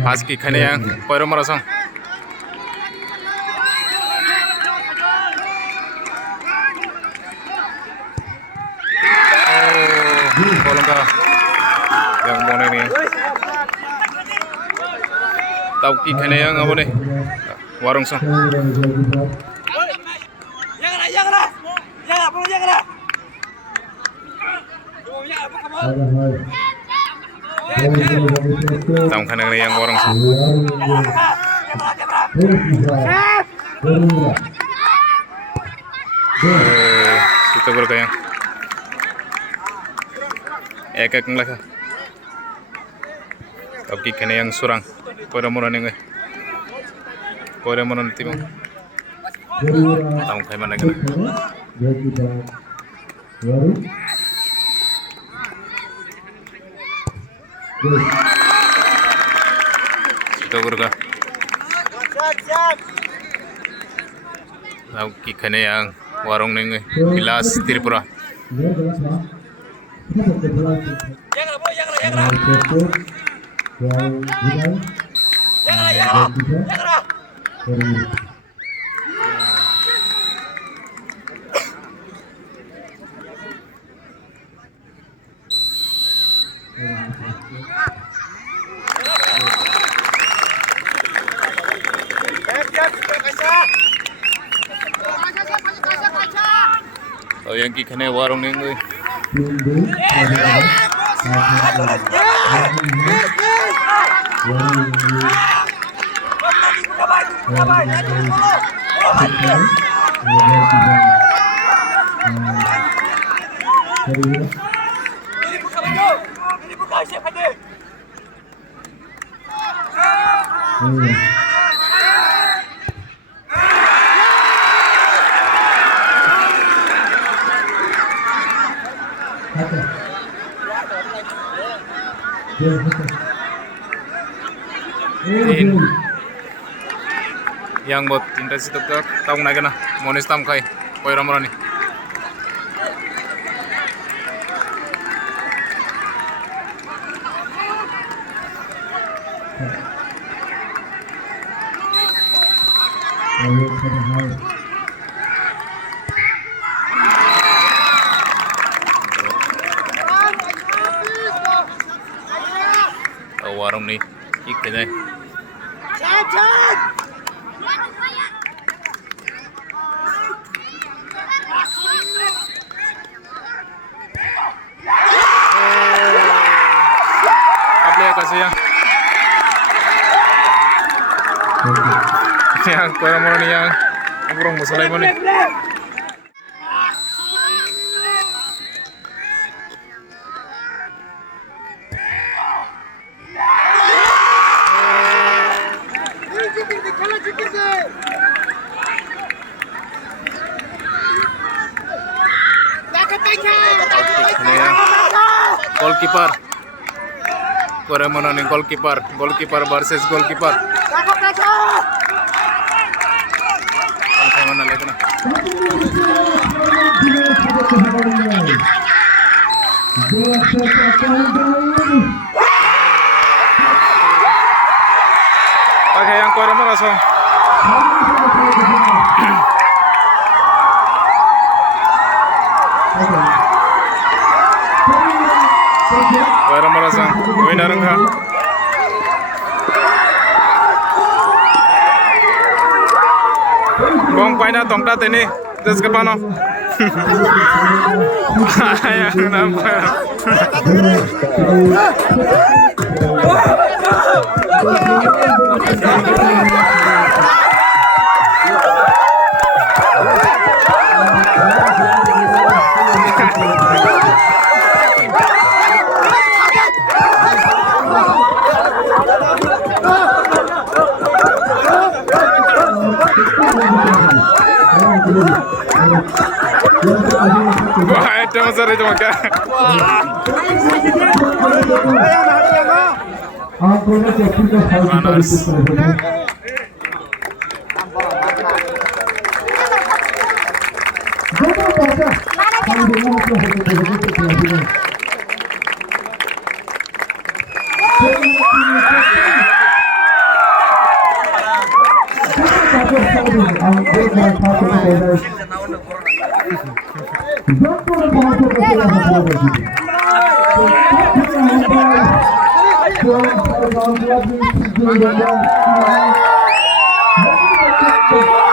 Haski kene yang koiro marasong. Oh, kolong ka yang mone ni. Tauki kene yang apa nih? Warung song. Tang kene yang warung song. Situ berkayang. Ek ngelaka. Tauki kene yang surang. Koira mona nih. Koira mona nanti bang. Tang kene mana kena. Situ berkah. Tauki kene yang warung nih. Bilas Tripura. Oh yang kene warung nih. Yang buat intensitas itu tahun naga na monis tam kai koiro mona ni. Warung nih ikannya. Apa ya kasih yang koiro mona nih yang burung musalai mona. Goalkeeper, koiro mona nih goalkeeper versus goalkeeper. Angkai mana lagi na? Pakai yang koiro marasong. Koiro marasong. Winner ka. Bong paina tongta teni des kapano. Yang nama. Wah, itu besar itu maka. Manas. Thank you.